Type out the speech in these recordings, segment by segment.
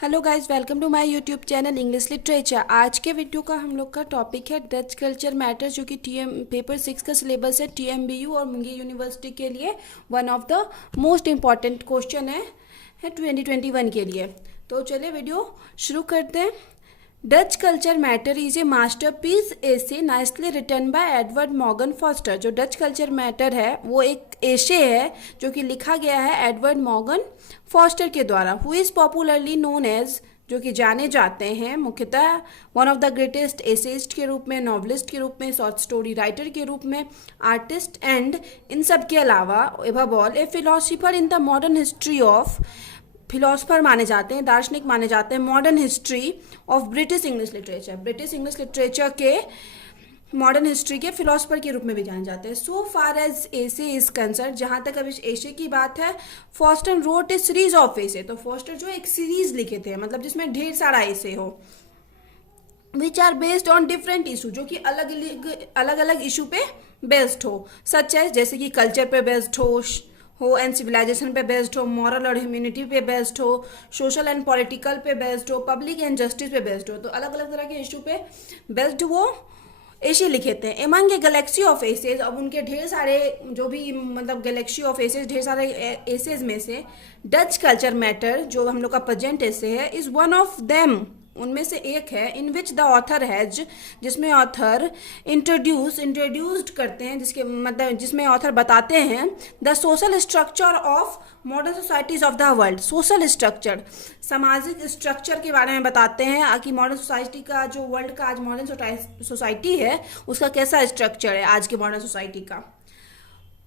Hello guys, welcome to my YouTube channel English literature. आज के video का हम लोग का टॉपिक है डच कल्चर मैटर, जो कि पेपर 6 का सिलेबस है टीएमबीयू और मुंगी यूनिवर्सिटी के लिए one of the most important question है 2021 के लिए। तो चलिए वीडियो शुरू करते हैं। Does culture matter is a masterpiece essay nicely written by Edward Morgan Forster. जो डच कल्चर मैटर है वो एक एसे है जो कि लिखा गया है एडवर्ड मॉर्गन फॉस्टर के द्वारा, who is popularly known as, जो कि जाने जाते हैं मुख्यतः one of the greatest essayist के रूप में, नॉवलिस्ट के रूप में, शॉर्ट स्टोरी राइटर के रूप में, आर्टिस्ट एंड इन सब के अलावा above all a philosopher in the modern history of, philosopher माने जाते हैं, दार्शनिक माने जाते हैं modern history of British English literature. British English literature के मॉडर्न हिस्ट्री के फिलोसफर के रूप में भी जाने जाते हैं। So far as essay is concern, जहाँ तक अब इस एसे की बात है, Forster wrote a series of essay. तो फॉस्टर जो एक सीरीज लिखे थे, मतलब जिसमें ढेर सारा एसे हो, which are based on different issue, जो कि अलग अलग इशू पे बेस्ड हो, सच है जैसे कि कल्चर पे बेस्ड हो एंड सिविलाइजेशन पे बेस्ड हो, मॉरल और ह्यूमैनिटी पे बेस्ड हो, सोशल एंड पॉलिटिकल पे बेस्ड हो, पब्लिक एंड जस्टिस पे बेस्ड हो। तो अलग अलग तरह के इशू पे बेस्ड वो एसे लिखे थे। Among a galaxy of essays, अब उनके ढेर सारे जो भी मतलब गैलेक्सी ऑफ एसेज, ढेर सारे एसेज में से डच कल्चर मैटर जो हम लोग का प्रेजेंट एसे है, इज वन ऑफ देम, उनमें से एक है, इन विच द ऑथर हैज, जिसमें ऑथर इंट्रोड्यूस्ड करते हैं, जिसके मतलब जिसमें ऑथर बताते हैं the social structure of modern societies of the world. Social structure, सामाजिक स्ट्रक्चर के बारे में बताते हैं कि मॉडर्न सोसाइटी का, जो वर्ल्ड का आज मॉडर्न सोसाइटी है उसका कैसा स्ट्रक्चर है आज के मॉडर्न सोसाइटी का।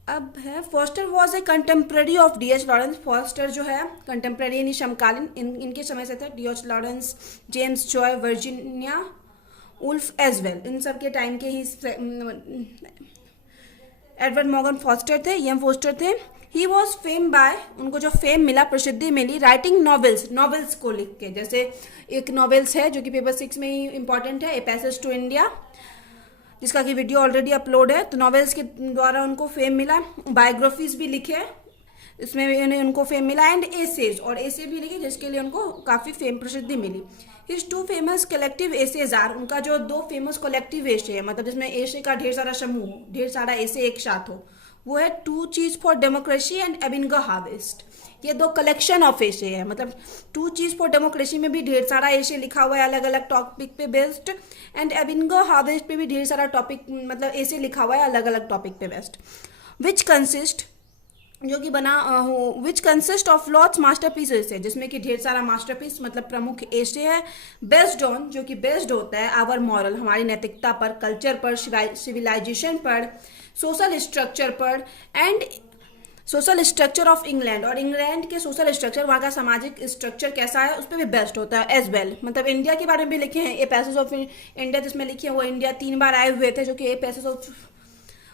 अब है Forster was a contemporary of डी.एच. लॉरेंस। फॉस्टर जो है कंटेम्प्रेरी यानी समकालीन इनके समय से थे। डी.एच. Lawrence, James Joyce, Virginia Woolf as well, इन सब के टाइम के ही एडवर्ड मॉर्गन फॉस्टर थे, यम फॉस्टर थे। ही वॉज फेम बाय, उनको जो फेम मिला, प्रसिद्धि मिली, राइटिंग नॉवेल्स को लिख के। जैसे एक नॉवेल्स है जो कि पेपर 6 में ही इंपॉर्टेंट है, ए पैसेज टू इंडिया, जिसका कि वीडियो ऑलरेडी अपलोड है। तो नॉवेल्स के द्वारा उनको फेम मिला। बायोग्राफीज भी लिखे, इसमें उनको फेम मिला, एंड एसेज, और एसे भी लिखे जिसके लिए उनको काफ़ी फेम प्रसिद्धि मिली। His two famous collective essays are, उनका जो दो फेमस कलेक्टिव एसे है, मतलब जिसमें एसे का ढेर सारा समूह हो, ढेर सारा एसे एक साथ हो, वो है टू चीज फॉर डेमोक्रेसी एंड एबिंगो हार्वेस्ट। ये दो कलेक्शन ऑफ एसे है, मतलब टू चीज फॉर डेमोक्रेसी में भी ढेर सारा एसे लिखा हुआ है अलग अलग टॉपिक पे बेस्ड, एंड एबिंगो हार्वेस्ट पे भी ढेर सारा टॉपिक मतलब एसे लिखा हुआ है अलग अलग टॉपिक पे बेस्ड। विच कंसिस्ट, जो कि बना हो, which consist of lots masterpieces है, जिसमें कि ढेर सारा मास्टरपीस मतलब प्रमुख एसे है। बेस्ड ऑन, जो कि बेस्ड होता है आवर मॉरल, हमारी नैतिकता पर, कल्चर पर, सिविलाइजेशन पर, सोशल स्ट्रक्चर पर, and social structure of England, और इंग्लैंड के सोशल स्ट्रक्चर, वहाँ का सामाजिक स्ट्रक्चर कैसा है उस पर भी बेस्ट होता है एज वेल। मतलब इंडिया के बारे में भी लिखे हैं, ए पैसेज ऑफ इंडिया जिसमें लिखे हैं, वो इंडिया 3 बार आए हुए थे, जो कि ए पैसेज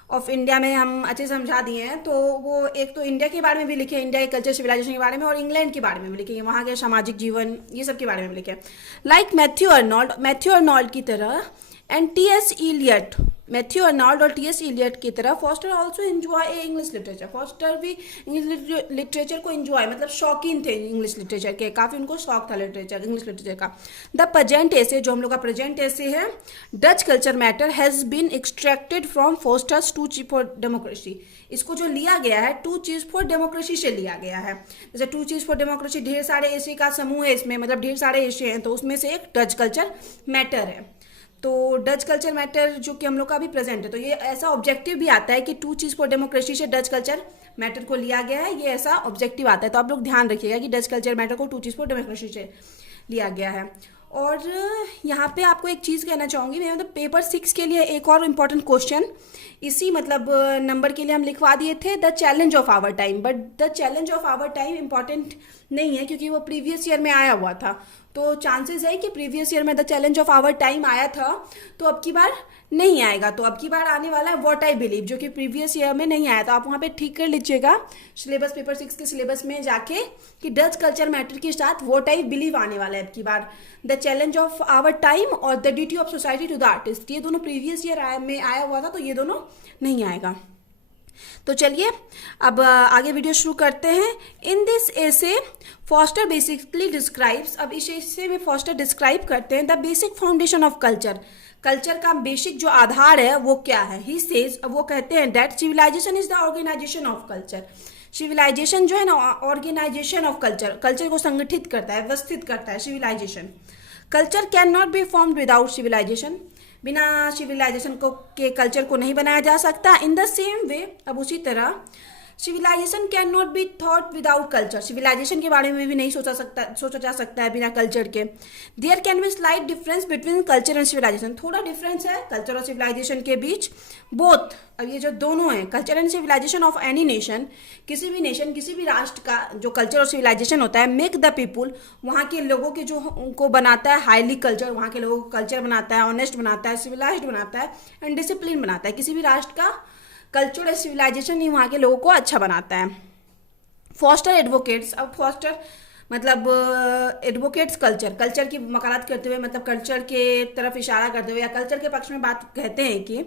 ऑफ इंडिया में हम अच्छे से समझा दिए हैं। तो वो एक तो इंडिया के बारे में भी लिखे हैं, इंडिया के कल्चर सिविलाइजेशन के बारे में, और इंग्लैंड के बारे में भी लिखे हैं, वहाँ के सामाजिक जीवन, ये सब के बारे में भी लिखे हैं। लाइक मैथ्यू अर्नोल्ड की तरह, and T S. Eliot, Matthew Arnold और टी.एस. इलियट की तरह, Forster also enjoy a English literature. Forster भी इंग्लिश लिटरेचर को एंजॉय, मतलब शौकीन थे इंग्लिश लिटरेचर के, काफ़ी उनको शौक था इंग्लिश लिटरेचर का। द प्रेजेंट एसे, जो हम लोग का प्रेजेंट एसे है, does culture matter has been extracted from Forster's two चीज फॉर डेमोक्रेसी। इसको जो लिया गया है टू चीज फॉर डेमोक्रेसी से लिया गया है। जैसे टू चीज फॉर डेमोक्रेसी, ढेर सारे एसे का समूह है इसमें, मतलब ढेर सारे एसे हैं, तो उसमें से एक डच कल्चर मैटर है। तो डच कल्चर मैटर जो कि हम लोग का भी प्रेजेंट है, तो ये ऐसा ऑब्जेक्टिव भी आता है कि टू चीज़ फॉर डेमोक्रेसी से डच कल्चर मैटर को लिया गया है, ये ऐसा ऑब्जेक्टिव आता है। तो आप लोग ध्यान रखिएगा कि डच कल्चर मैटर को टू चीज़ फॉर डेमोक्रेसी से लिया गया है। और यहाँ पे आपको एक चीज़ कहना चाहूँगी मैं, मतलब पेपर 6 के लिए एक और इम्पॉर्टेंट क्वेश्चन इसी मतलब नंबर के लिए हम लिखवा दिए थे, the challenge of our time. But the challenge of our time important नहीं है क्योंकि वो प्रीवियस ईयर में आया हुआ था। तो चांसेस है कि प्रीवियस ईयर में the challenge of our time आया था, तो अब की बार नहीं आएगा। तो अब की बार आने वाला है व्हाट आई बिलीव, जो कि प्रीवियस ईयर में नहीं आया था। आप वहाँ पे ठीक कर लीजिएगा सिलेबस, पेपर 6 के सिलेबस में जाके, कि डच कल्चर मैटर के साथ व्हाट आई बिलीव आने वाला है अब की बार। The challenge of our time और the duty of society to the artist, ये दोनों प्रीवियस ईयर में आया हुआ था, तो ये दोनों नहीं आएगा। तो चलिए अब आगे वीडियो शुरू करते हैं। In this essay foster basically describes, अब इस एसे में फॉस्टर डिस्क्राइब करते हैं the basic foundation of culture, culture का बेसिक जो आधार है वो क्या है। ही सेज, अब वो कहते हैं that civilisation is the organisation of culture, civilisation जो है ना ऑर्गेनाइजेशन ऑफ कल्चर, कल्चर को संगठित करता है, व्यवस्थित करता है civilisation. Culture can not be formed without civilisation, बिना सिविलाइजेशन को के कल्चर को नहीं बनाया जा सकता। इन द सेम वे, अब उसी तरह civilisation can not be thought without culture, civilisation के बारे में भी नहीं सोचा जा सकता है बिना कल्चर के। There can be slight difference between culture and civilisation, थोड़ा डिफरेंस है कल्चर और सिविलाइजेशन के बीच। बोथ, अब ये जो दोनों हैं culture and civilisation of any nation, किसी भी नेशन किसी भी राष्ट्र का जो कल्चर और सिविलाइजेशन होता है, मेक द पीपुल, वहाँ के लोगों के जो उनको बनाता है हाईली कल्चर, वहाँ के लोगों को कल्चर बनाता है, ऑनेस्ट बनाता है, सिविलाइज्ड बनाता है एंड डिसिप्लिन बनाता है। किसी भी राष्ट्र का कल्चर और सिविलाइजेशन ही वहाँ के लोगों को अच्छा बनाता है। फॉस्टर एडवोकेट्स, अब फॉस्टर मतलब एडवोकेट्स कल्चर, कल्चर की वकालत करते हुए, मतलब कल्चर के तरफ इशारा करते हुए या कल्चर के पक्ष में बात कहते हैं कि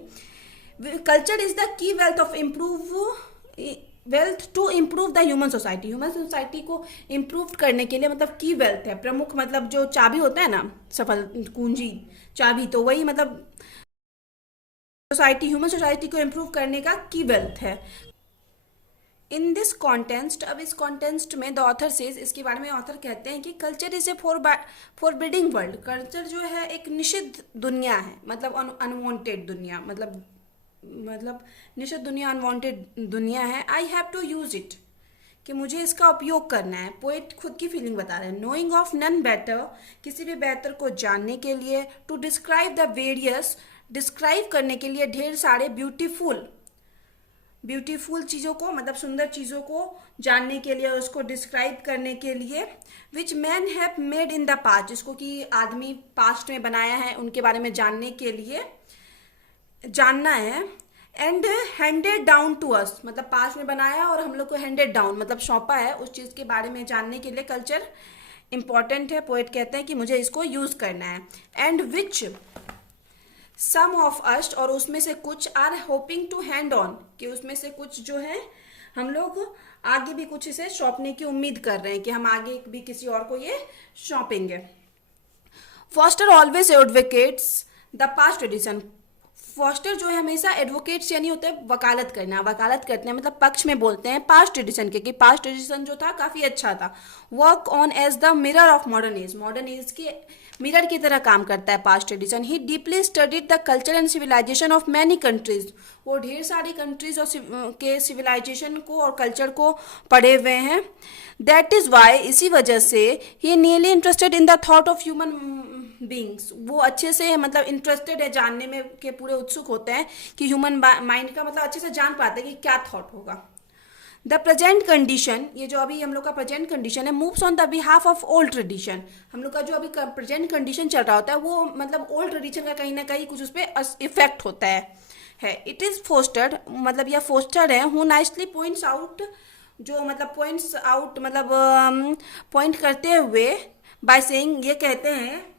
culture is the key wealth of wealth to improve the human society, human society को इम्प्रूव करने के लिए मतलब की वेल्थ है, प्रमुख मतलब जो चाबी होता है ना, सफल कुंजी चाबी, तो वही मतलब सोसाइटी, ह्यूमन सोसाइटी को इम्प्रूव करने का की वेल्थ है। इन दिस कॉन्टेंस्ट, अब इस कॉन्टेंस्ट में द ऑथर सेज, इसके बारे में ऑथर कहते हैं कि culture is A forbidding world, culture जो है एक निषिद्ध दुनिया है, मतलब अनवांटेड दुनिया, मतलब निषिद्ध दुनिया, अनवांटेड दुनिया है। I have to use it, कि मुझे इसका उपयोग करना है। पोएट खुद की फीलिंग बता रहे हैं। नोइंग ऑफ नन बेटर, किसी भी बेहतर को जानने के लिए। To describe the various, describe करने के लिए ढेर सारे ब्यूटीफुल चीज़ों को, मतलब सुंदर चीज़ों को जानने के लिए, उसको डिस्क्राइब करने के लिए। Which man have made in the past, जिसको कि आदमी पास्ट में बनाया है, उनके बारे में जानने के लिए जानना है। And handed down to us, मतलब पास्ट में बनाया और हम लोग को हैंडेड डाउन मतलब सौंपा है, उस चीज़ के बारे में जानने के लिए कल्चर इंपॉर्टेंट है। पोएट कहते हैं कि मुझे इसको यूज़ करना है। And which some of us, और उसमें से कुछ are hoping to hand on, कि उसमें से कुछ जो है हम लोग आगे भी कुछ इसे सौंपने की उम्मीद कर रहे हैं कि हम आगे भी किसी और को ये सौंपेंगे। Foster always advocates the past tradition, foster जो है हमेशा एडवोकेट्स यानी होते हैं वकालत करना, वकालत करते हैं मतलब पक्ष में बोलते हैं पास्ट ट्रेडिशन के, कि पास्ट ट्रेडिशन जो था काफ़ी अच्छा था। Work on as the mirror of modern age, modern age के मिरर की तरह काम करता है past tradition. He deeply studied the culture and civilisation of many countries, वो ढेर सारी कंट्रीज और के सिविलाइजेशन को और कल्चर को पढ़े हुए हैं। दैट इज़ वाई, इसी वजह से ही nearly interested in the thought of human beings, वो अच्छे से मतलब इंटरेस्टेड है जानने में, के पूरे उत्सुक होते हैं कि ह्यूमन माइंड का मतलब अच्छे से जान पाते हैं कि क्या थॉट होगा। द प्रेजेंट कंडीशन, ये जो अभी हम लोग का प्रेजेंट कंडीशन है, moves on the behalf of old tradition, हम लोग का जो अभी प्रेजेंट कंडीशन चल रहा होता है वो मतलब ओल्ड ट्रेडिशन का कहीं ना कहीं कुछ उस पर इफेक्ट होता है। इट इज़ फोस्टर्ड, मतलब यह फोस्टर है, हु नाइसली पॉइंट्स आउट, जो मतलब पॉइंट्स आउट मतलब पॉइंट करते हुए बाय सेइंग, ये कहते हैं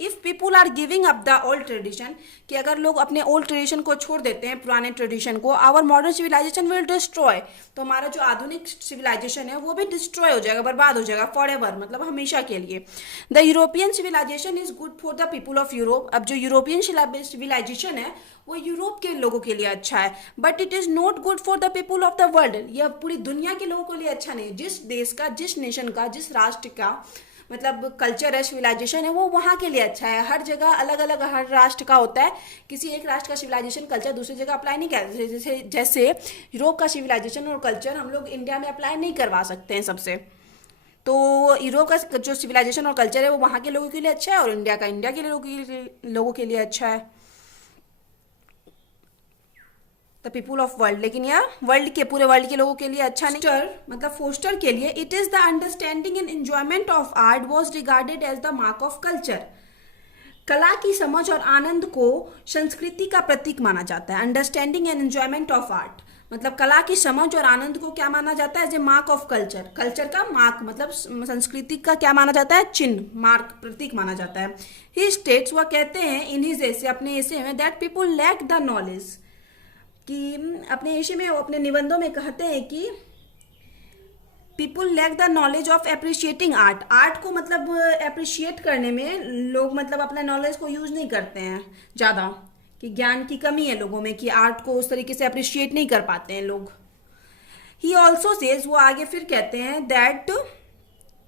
if people are giving up the old tradition, कि अगर लोग अपने ओल्ड ट्रेडिशन को छोड़ देते हैं, पुराने ट्रेडिशन को, our modern civilization will destroy, तो हमारा जो आधुनिक सिविलाइजेशन है वो भी डिस्ट्रॉय हो जाएगा, बर्बाद हो जाएगा फॉर एवर, मतलब हमेशा के लिए। The European civilization is good for the people of Europe, अब जो यूरोपियन सिविलाइजेशन है वो यूरोप के लोगों के लिए अच्छा है। But it is not good for the people of the world, यह पूरी दुनिया के लोगों के लिए अच्छा नहीं। जिस देश का, जिस नेशन का, जिस राष्ट्र का मतलब कल्चर है, सिविलाइजेशन है, वो वहाँ के लिए अच्छा है। हर जगह अलग अलग हर राष्ट्र का होता है, किसी एक राष्ट्र का सिविलाइजेशन कल्चर दूसरी जगह अप्लाई नहीं कर, जैसे यूरोप का सिविलाइजेशन और कल्चर हम लोग इंडिया में अप्लाई नहीं करवा सकते हैं सबसे। तो यूरोप का जो सिविलाइजेशन और कल्चर है वो वहाँ के लोगों के लिए अच्छा है, और इंडिया का इंडिया के लोगों के लिए अच्छा है, द पीपुल ऑफ वर्ल्ड। लेकिन यह वर्ल्ड के, पूरे वर्ल्ड के लोगों के लिए अच्छा नहीं। मतलब फोस्टर के लिए it is the understanding and enjoyment of art was regarded as the mark of culture, कला की समझ और आनंद को संस्कृति का प्रतीक माना जाता है। Understanding and enjoyment of art मतलब कला की समझ और आनंद को क्या माना जाता है, as a mark of culture, culture का मार्क मतलब संस्कृति का क्या माना जाता है, चिन्ह, मार्क, प्रतीक माना जाता है। ही स्टेट्स, वह कहते हैं इन हिज ऐसे, अपने ऐसे में, that people lack the knowledge, कि अपने एशे में अपने निबंधों में कहते हैं कि people lack the knowledge of appreciating art. Art को मतलब अप्रिशिएट करने में लोग मतलब अपना नॉलेज को यूज नहीं करते हैं ज़्यादा, कि ज्ञान की कमी है लोगों में कि आर्ट को उस तरीके से अप्रिशिएट नहीं कर पाते हैं लोग। ही ऑल्सो सेज, वो आगे फिर कहते हैं that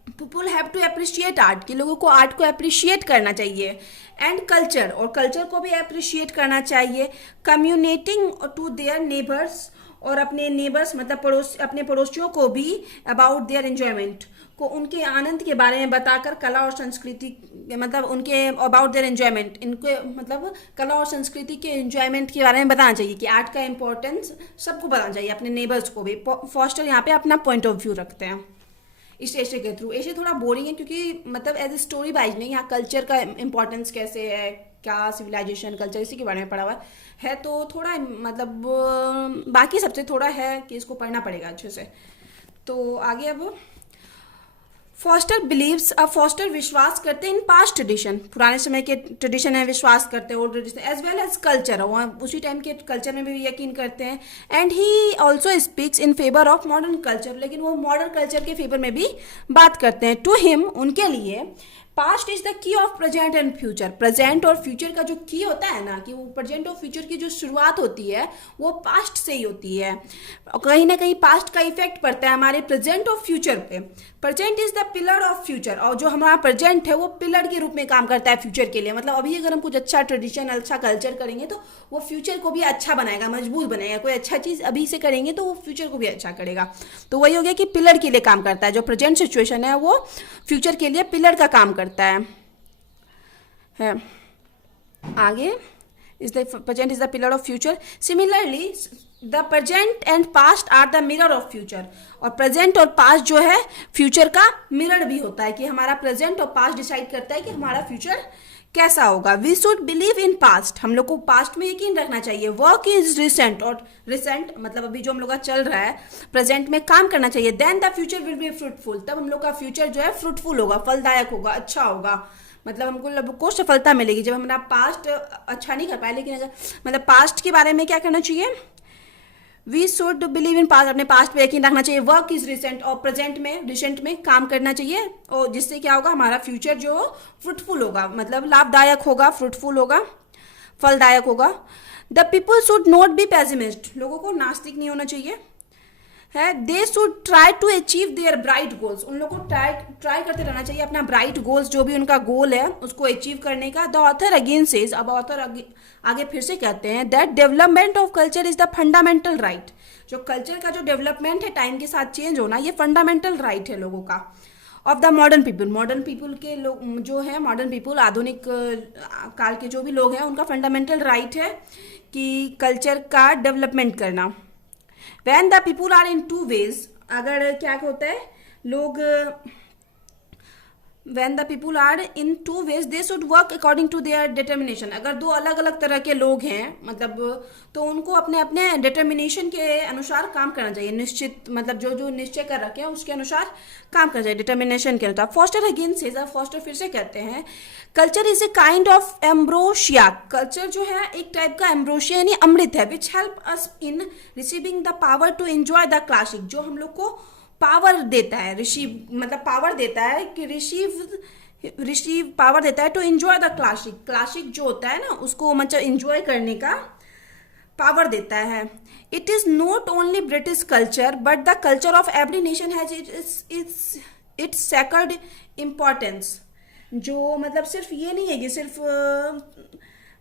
people have to appreciate art, कि लोगों को आर्ट को अप्रिशिएट करना चाहिए, एंड कल्चर, और कल्चर को भी अप्रिशिएट करना चाहिए, कम्युनिकेटिंग टू देयर नेबर्स, और अपने नेबर्स मतलब अपने पड़ोसियों को भी अबाउट देयर एंजॉयमेंट, को उनके आनंद के बारे में बताकर कला और संस्कृति मतलब उनके अबाउट देयर एंजॉयमेंट, इनके मतलब कला और संस्कृति के एंजॉयमेंट के बारे में बताना चाहिए, कि आर्ट का इंपॉर्टेंस सबको बताना चाहिए, अपने नेबर्स को भी। फॉस्टर यहाँ पे अपना पॉइंट ऑफ व्यू रखते हैं इस एशे के थ्रू। एशे थोड़ा बोरिंग है क्योंकि मतलब एज ए स्टोरी वाइज नहीं, यहाँ कल्चर का इंपॉर्टेंस कैसे है, क्या सिविलाइजेशन कल्चर इसी के बारे में पढ़ा हुआ है, तो थोड़ा मतलब बाकी सबसे थोड़ा है कि इसको पढ़ना पड़ेगा अच्छे से। तो आगे अब फॉस्टर बिलीव्स, अब फॉस्टर विश्वास करते हैं इन पास्ट ट्रेडिशन, पुराने समय के ट्रेडिशन है विश्वास करते हैं, old tradition as well as culture, वहाँ उसी टाइम के कल्चर में भी यकीन करते हैं। And he also speaks in favour of modern culture, लेकिन वो मॉडर्न कल्चर के फेवर में भी बात करते हैं। टू हिम, उनके लिए पास्ट इज द की of present and future, present और फ्यूचर का जो की होता है ना, कि वो प्रेजेंट और फ्यूचर की जो शुरुआत होती है वो पास्ट से ही होती है, कहीं ना कहीं पास्ट का इफेक्ट पड़ता है हमारे प्रेजेंट और फ्यूचर पे। Present is the pillar of future, और जो हमारा प्रेजेंट है वो पिलर के रूप में काम करता है फ्यूचर के लिए। मतलब अभी अगर हम कुछ अच्छा ट्रेडिशन अच्छा कल्चर करेंगे तो वो फ्यूचर को भी अच्छा बनाएगा, मजबूत बनाएगा। कोई अच्छा चीज़ अभी से करेंगे तो वो फ्यूचर को भी अच्छा करेगा। तो वही हो गया कि पिलर के लिए काम करता है, जो प्रेजेंट सिचुएशन है वो फ्यूचर के लिए पिलर का काम करता है। आगे is the present is the pillar of future. Similarly the present and past are the mirror of future, और प्रेजेंट और पास्ट जो है फ्यूचर का मिरर भी होता है, कि हमारा प्रेजेंट और पास्ट डिसाइड करता है कि हमारा फ्यूचर कैसा होगा। We should believe in past, हम लोग को पास्ट में यकीन रखना चाहिए। वर्क इज रिसेंट, और रिसेंट मतलब अभी जो हम लोग का चल रहा है प्रेजेंट में काम करना चाहिए। Then the future will be fruitful, तब हम लोग का फ्यूचर जो है फ्रूटफुल होगा, फलदायक होगा, अच्छा होगा, मतलब हमको सफलता मिलेगी जब हमारा पास्ट अच्छा नहीं कर पाए। लेकिन अगर मतलब पास्ट के बारे में क्या करना चाहिए, we should believe in past, अपने पास्ट पे यकीन रखना चाहिए। वर्क इज रिसेंट, और प्रेजेंट में रिसेंट में काम करना चाहिए, और जिससे क्या होगा हमारा फ्यूचर जो फ्रूटफुल होगा, मतलब लाभदायक होगा, फ्रूटफुल होगा, फलदायक होगा। The people should not be pessimist, लोगों को नास्तिक नहीं होना चाहिए है। They should try to achieve their bright goals, उन लोगों को ट्राई करते रहना चाहिए अपना ब्राइट गोल्स, जो भी उनका गोल है उसको अचीव करने का। द ऑथर अगेन सेज, अब ऑथर आगे फिर से कहते हैं that development of culture is the fundamental right, जो कल्चर का जो डेवलपमेंट है टाइम के साथ चेंज होना, ये फंडामेंटल राइट है लोगों का। Of the modern people, modern people के लोग जो है, मॉडर्न पीपल आधुनिक काल के जो भी लोग हैं उनका फंडामेंटल राइट है कि कल्चर का डेवलपमेंट करना। When the people are in two ways, अगर क्या होता है लोग when the people are in two ways they should work according to their determination, अगर दो अलग अलग तरह के लोग हैं मतलब तो उनको अपने अपने डिटर्मिनेशन के अनुसार काम करना चाहिए, निश्चित मतलब जो जो निश्चय कर रखे हैं उसके अनुसार काम करना चाहिए, डिटर्मिनेशन के अनुसार। फॉस्टर अगेन सेज, फॉस्टर फिर से कहते हैं culture is a kind of ambrosia, culture जो है एक टाइप का एम्ब्रोशिया यानी अमृत है, which help us in receiving the power to enjoy the classic, जो हम लोग को पावर देता है, रिसीव मतलब पावर देता है कि रिसीव पावर देता है to enjoy the classic, classic जो होता है ना उसको मतलब एंजॉय करने का पावर देता है। It is not only British culture but the culture of every nation has its sacred importance, जो मतलब सिर्फ ये नहीं है कि सिर्फ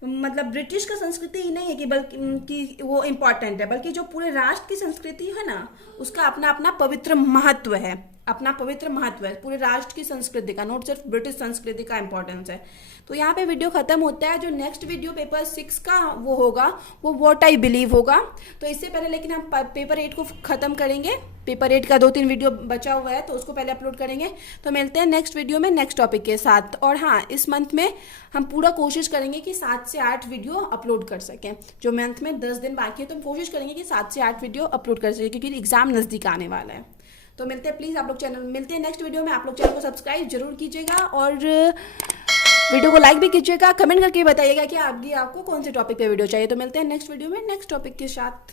मतलब ब्रिटिश का संस्कृति ही नहीं है कि बल्कि वो इम्पॉर्टेंट है, बल्कि जो पूरे राष्ट्र की संस्कृति है ना उसका अपना अपना पवित्र महत्व है, अपना पवित्र महत्व है पूरे राष्ट्र की संस्कृति का, नॉट सिर्फ ब्रिटिश संस्कृति का इम्पोर्टेंस है। तो यहाँ पे वीडियो खत्म होता है। जो नेक्स्ट वीडियो पेपर 6 का वो होगा वो व्हाट आई बिलीव होगा। तो इससे पहले लेकिन हम पेपर 8 को खत्म करेंगे, पेपर 8 का 2-3 वीडियो बचा हुआ है तो उसको पहले अपलोड करेंगे। तो मिलते हैं नेक्स्ट वीडियो में नेक्स्ट टॉपिक के साथ। और हाँ, इस मंथ में हम पूरा कोशिश करेंगे कि 7 से 8 वीडियो अपलोड कर सकें। जो मंथ में 10 दिन बाकी है तो हम कोशिश करेंगे कि 7 से 8 वीडियो अपलोड कर सकें क्योंकि एग्जाम नज़दीक आने वाला है। तो मिलते हैं, प्लीज़ आप लोग चैनल मिलते हैं नेक्स्ट वीडियो में। आप लोग चैनल को सब्सक्राइब जरूर कीजिएगा और वीडियो को लाइक भी कीजिएगा, कमेंट करके बताइएगा कि आपको कौन से टॉपिक पे वीडियो चाहिए। तो मिलते हैं नेक्स्ट वीडियो में नेक्स्ट टॉपिक के साथ।